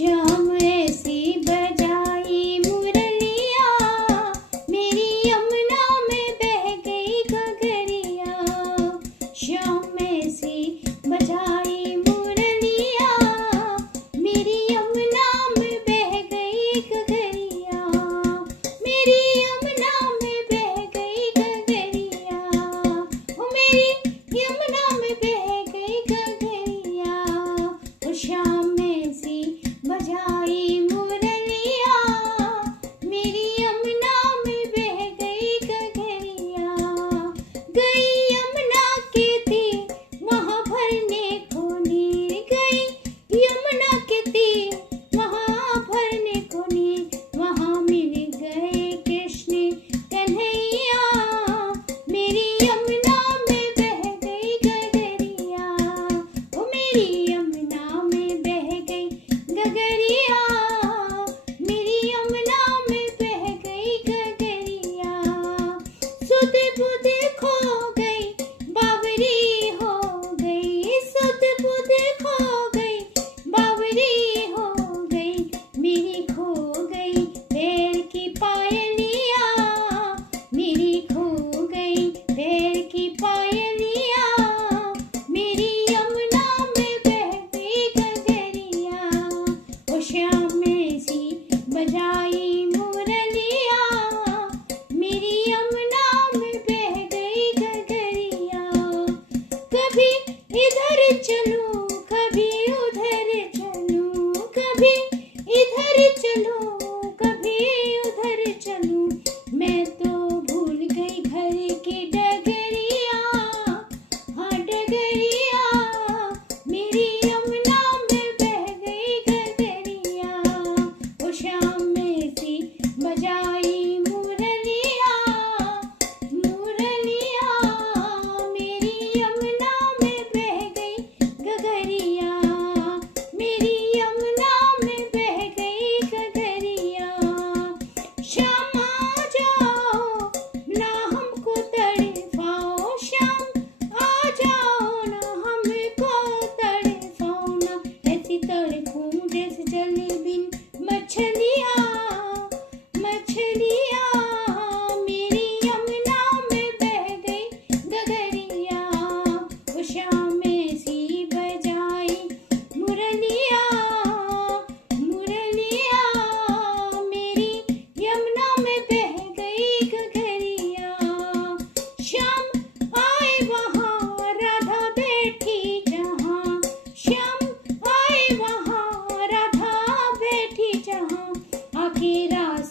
श्याम ऐसी बजाई मुरलिया, मेरी यमुना में बह गई गगरिया। श्याम ऐसी बजाई मुरलिया, मेरी यमुना में बह गई गगरिया। मेरी यमुना में बह गई गगरिया, ओ मेरी यमुना में बह गई गगरिया। ओ श्याम ऐसी बजाई मुरलिया, मेरी यमुना में बह गई गगरिया। गई यमुना के तीर वहाँ भरने को नीर, गई यमुना के तीर वहाँ भरने को नीर। वहाँ मिल गए कृष्ण कन्हैया, मेरी यमुना में बह गई गगरिया। ओ मेरी यमुना में बह गई गगरिया, मेरी यमुना में बह गई गगरिया। सुध बुध खो गई बावरी हो गई, सुध बुध खो गई बावरी हो गई। मेरी खो गई पैर की पायलिया, मेरी खो गई पैर की पायलिया। मेरी यमुना में बह गई गगरिया। ओ श्याम ऐसी बजाई मुरलिया, मेरी यमुना में बह गई गगरिया। कभी इधर चलूं कभी उधर चलूं, कभी इधर चलूं कभी उधर चलूं। मैं तो भूल गई घर की डगरिया, हाँ डगरिया। मेरी यमुना में बह गई गगरिया। ओ श्याम ऐसी बजाई मुरलिया, मुरलिया, मेरी यमुना में बह गई गगरिया। मेरी यमुना में बह गई गगरिया। श्याम आ जाओ ना हमको तड़पाओ, श्याम आ जाओ ना हमको तड़पाओ ना। ऐसी तड़पूं जैसे जल बिन मछलिया, मछलिया। मेरी यमुना में बह गई गगरिया। ओ श्याम ऐसी बजाई मुरलिया, मुरलिया, मेरी यमुना में बह गई गगरिया। श्याम आए वहाँ राधा बैठी जहाँ, श्याम आए वहाँ राधा बैठी जहाँ। आके रास